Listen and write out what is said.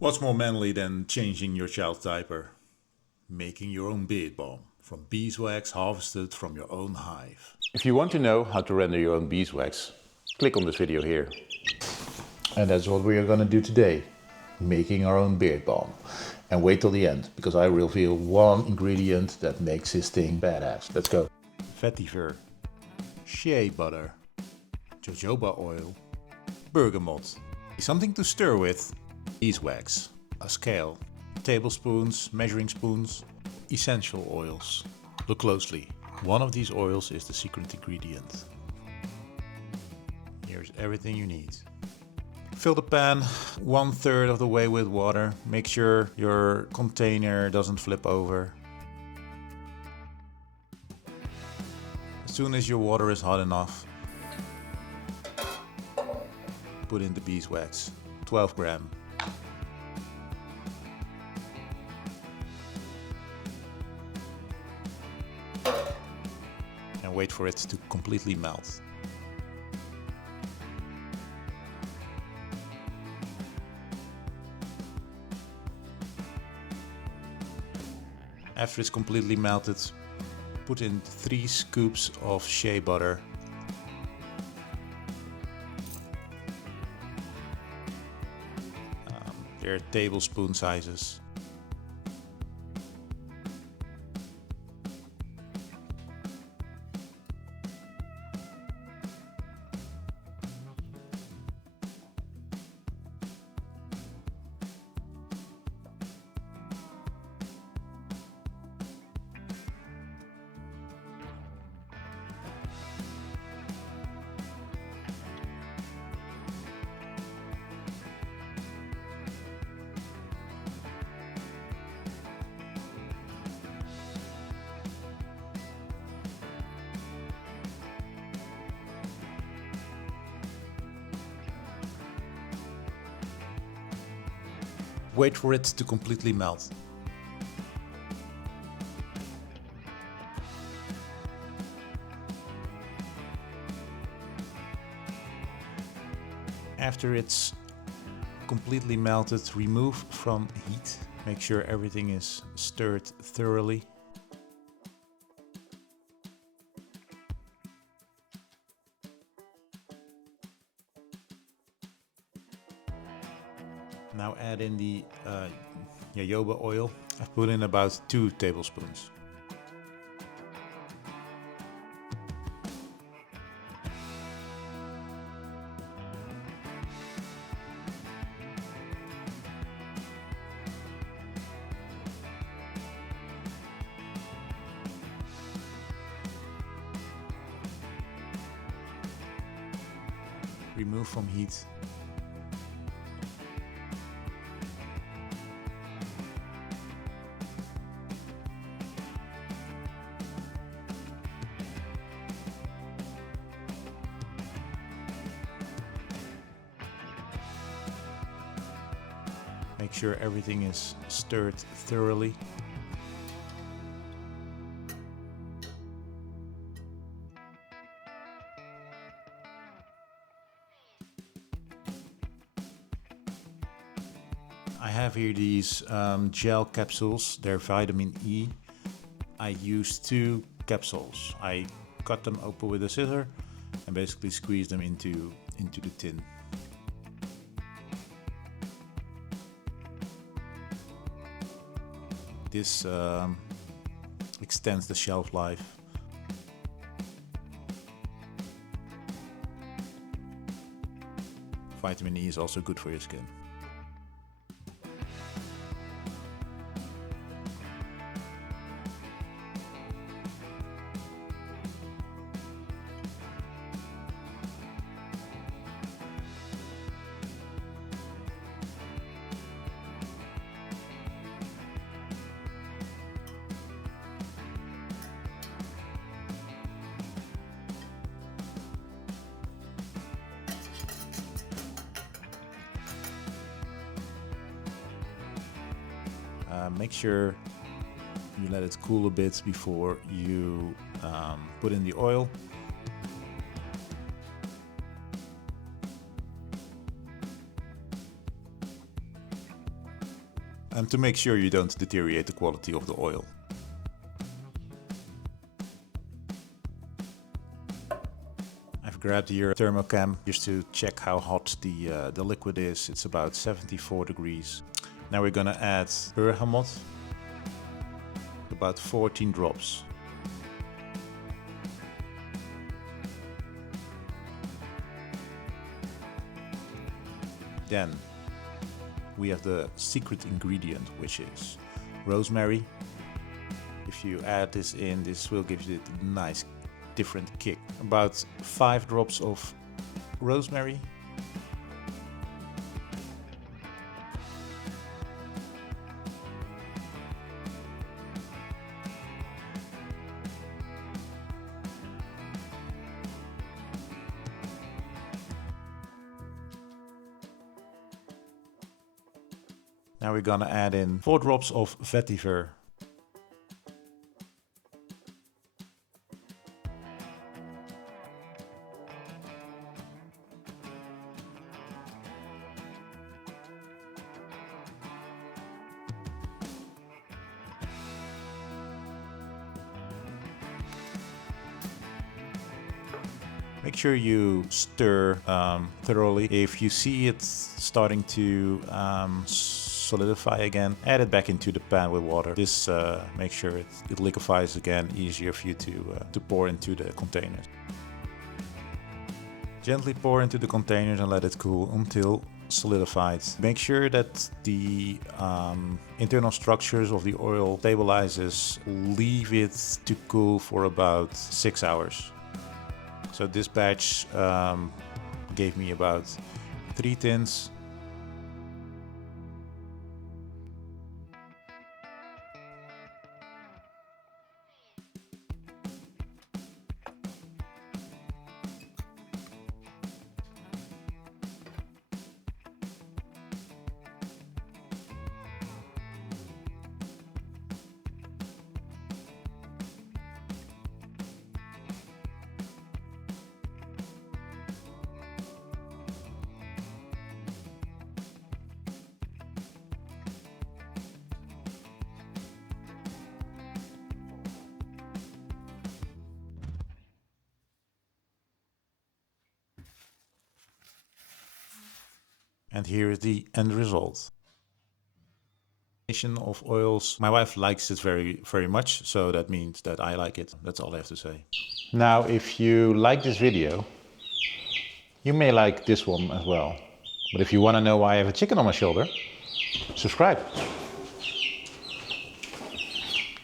What's more manly than changing your child's diaper? Making your own beard balm from beeswax harvested from your own hive. If you want to know how to render your own beeswax, click on this video here. And that's what we are gonna do today, making our own beard balm. And wait till the end, because I reveal one ingredient that makes this thing badass. Let's go. Vetiver, shea butter, jojoba oil, bergamot, something to stir with, beeswax, a scale, tablespoons, measuring spoons, essential oils. Look closely. One of these oils is the secret ingredient. Here's everything you need. Fill the pan 1/3 of the way with water. Make sure your container doesn't flip over. As soon as your water is hot enough, put in the beeswax, 12 gram. And wait for it to completely melt. After it's completely melted, put in 3 scoops of shea butter. They're tablespoon sizes. Wait for it to completely melt. After it's completely melted, remove from heat. Make sure everything is stirred thoroughly. Now add in the jojoba oil. I've put in about 2 tablespoons. Remove from heat. Make sure everything is stirred thoroughly. I have here these gel capsules. They're vitamin E. I use 2 capsules. I cut them open with a scissor and basically squeeze them into the tin. This extends the shelf life. Vitamin E is also good for your skin. Make sure you let it cool a bit before you put in the oil. and to make sure you don't deteriorate the quality of the oil. I've grabbed your thermocam just to check how hot the liquid is. It's about 74 degrees. Now we're gonna add bergamot, about 14 drops. Then we have the secret ingredient, which is rosemary. If you add this in, this will give you a nice different kick. About 5 drops of rosemary. Now we're gonna add in 4 drops of vetiver. Make sure you stir thoroughly. If you see it starting to solidify again, add it back into the pan with water. This makes sure it liquefies again, easier for you to pour into the containers. Gently pour into the containers and let it cool until solidified. Make sure that the internal structures of the oil stabilizes. Leave it to cool for about 6 hours. So this batch gave me about 3 tins. And here is the end result. Of oils. My wife likes it very much, so that means that I like it. That's all I have to say. Now, if you like this video, you may like this one as well. But if you want to know why I have a chicken on my shoulder, subscribe.